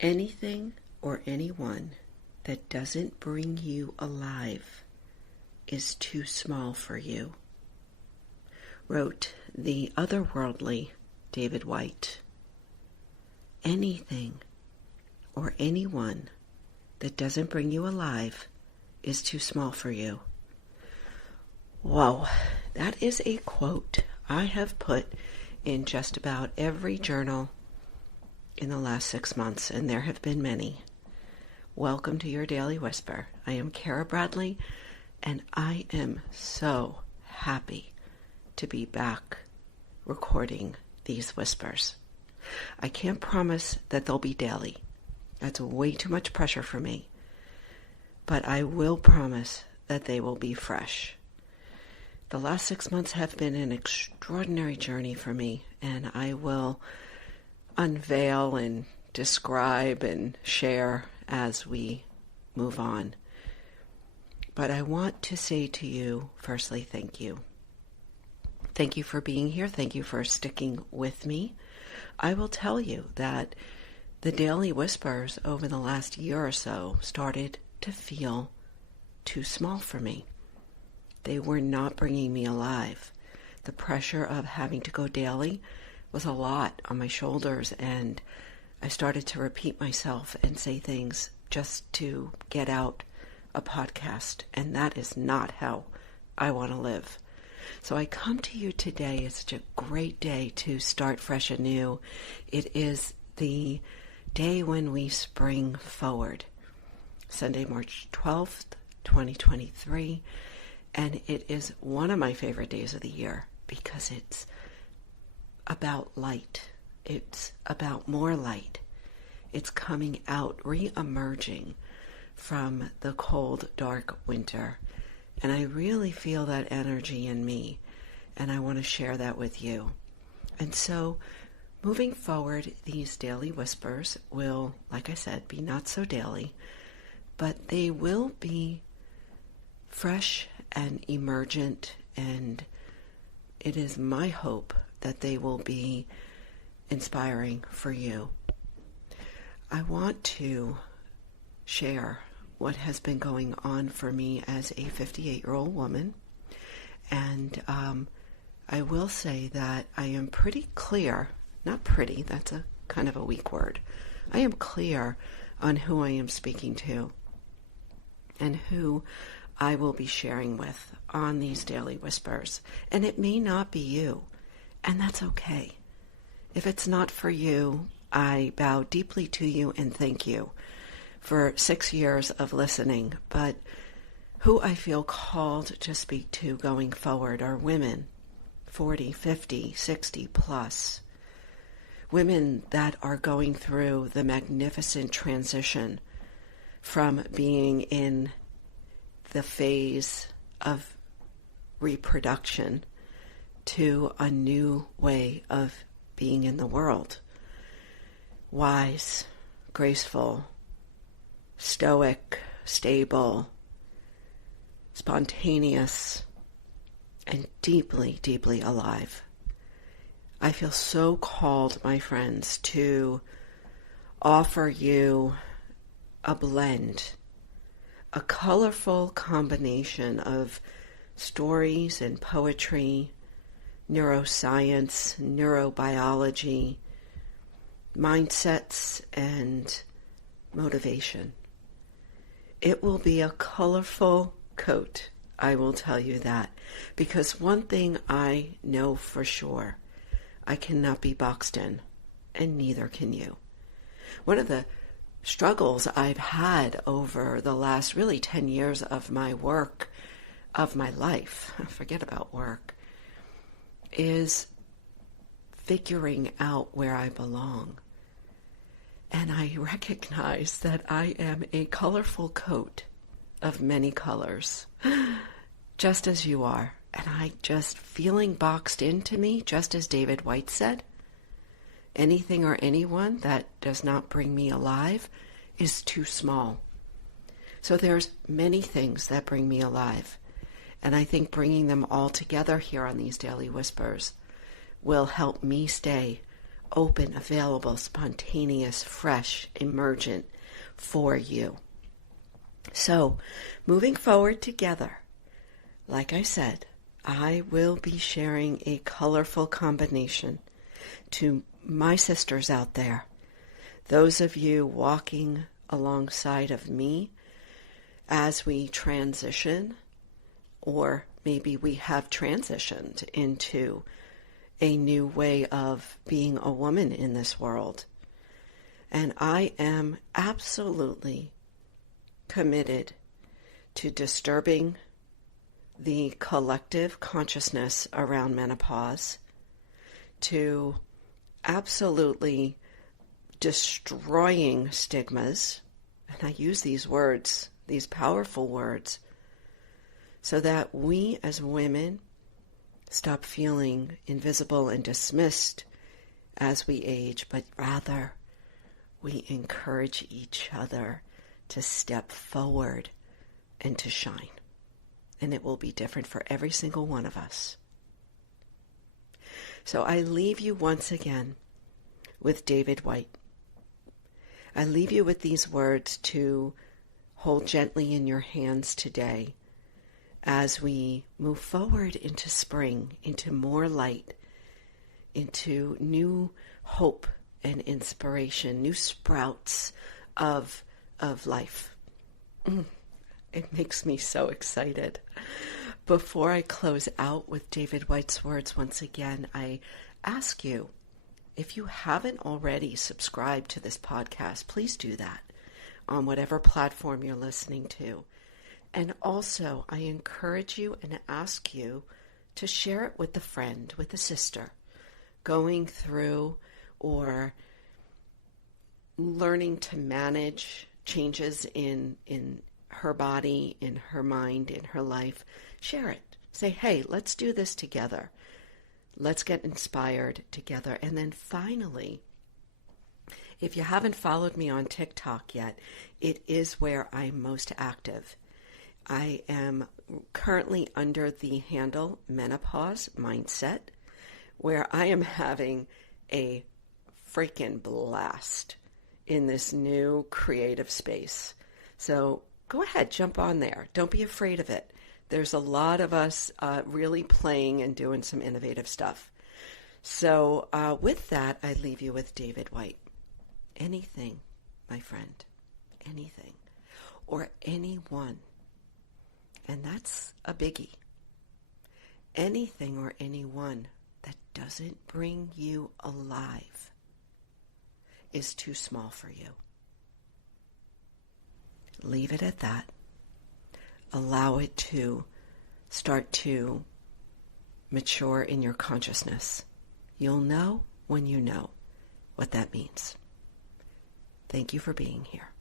Anything or anyone that doesn't bring you alive is too small for you, wrote the otherworldly David Whyte. Anything or anyone that doesn't bring you alive is too small for you. Whoa, that is a quote I have put in just about every journal in the last 6 months, and there have been many. Welcome to your Daily Whisper. I am Kara Bradley, and I am so happy to be back recording these whispers. I can't promise that they'll be daily. That's way too much pressure for me. But I will promise that they will be fresh. The last 6 months have been an extraordinary journey for me, and I will unveil and describe and share as we move on. But I want to say to you, firstly, thank you. Thank you for being here. Thank you for sticking with me. I will tell you that the Daily Whispers over the last year or so started to feel too small for me. They were not bringing me alive. The pressure of having to go daily was a lot on my shoulders, and I started to repeat myself and say things just to get out a podcast, and that is not how I want to live. So I come to you today. It's such a great day to start fresh anew. It is the day when we spring forward. Sunday, March 12th, 2023, and it is one of my favorite days of the year because it's about light. It's about more light. It's coming out, re-emerging from the cold, dark winter. And I really feel that energy in me, and I want to share that with you. And so, moving forward, these daily whispers will, like I said, be not so daily, but they will be fresh and emergent, and it is my hope that they will be inspiring for you. I want to share what has been going on for me as a 58-year-old woman, and I will say that I am pretty clear, not pretty, that's a kind of a weak word. I am clear on who I am speaking to and who I will be sharing with on these daily whispers. And it may not be you, and that's okay. If it's not for you, I bow deeply to you and thank you for 6 years of listening. But who I feel called to speak to going forward are women 40, 50, 60 plus. Women that are going through the magnificent transition from being in the phase of reproduction to a new way of being in the world. Wise, graceful, stoic, stable, spontaneous, and deeply, deeply alive. I feel so called, my friends, to offer you a blend, a colorful combination of stories and poetry, neuroscience, neurobiology, mindsets, and motivation. It will be a colorful coat, I will tell you that, because one thing I know for sure, I cannot be boxed in, and neither can you. One of the struggles I've had over the last really 10 years of my work, of my life, forget about work, is figuring out where I belong. And I recognize that I am a colorful coat of many colors, just as you are. And I just feeling boxed into me, just as David Whyte said, anything or anyone that does not bring me alive is too small. So there's many things that bring me alive. And I think bringing them all together here on these Daily Whispers will help me stay open, available, spontaneous, fresh, emergent for you. So, moving forward together, like I said, I will be sharing a colorful combination to my sisters out there, those of you walking alongside of me as we transition, or maybe we have transitioned into a new way of being a woman in this world. And I am absolutely committed to disturbing the collective consciousness around menopause, to absolutely destroying stigmas, and I use these words, these powerful words, so that we as women stop feeling invisible and dismissed as we age, but rather we encourage each other to step forward and to shine. And it will be different for every single one of us. So I leave you once again with David Whyte. I leave you with these words to hold gently in your hands today as we move forward into spring, into more light, into new hope and inspiration, new sprouts of life. It makes me so excited. Before I close out with David Whyte's words once again, I ask you, if you haven't already subscribed to this podcast, please do that on whatever platform you're listening to. And also, I encourage you and ask you to share it with a friend, with a sister, going through or learning to manage changes in her body, in her mind, in her life. Share it. Say, hey, let's do this together. Let's get inspired together. And then finally, if you haven't followed me on TikTok yet, it is where I'm most active. I am currently under the handle Menopause Mindset, where I am having a freaking blast in this new creative space. So go ahead, jump on there. Don't be afraid of it. There's a lot of us really playing and doing some innovative stuff. So with that, I leave you with David Whyte. Anything, my friend, anything, or anyone. And that's a biggie. Anything or anyone that doesn't bring you alive is too small for you. Leave it at that. Allow it to start to mature in your consciousness. You'll know when you know what that means. Thank you for being here.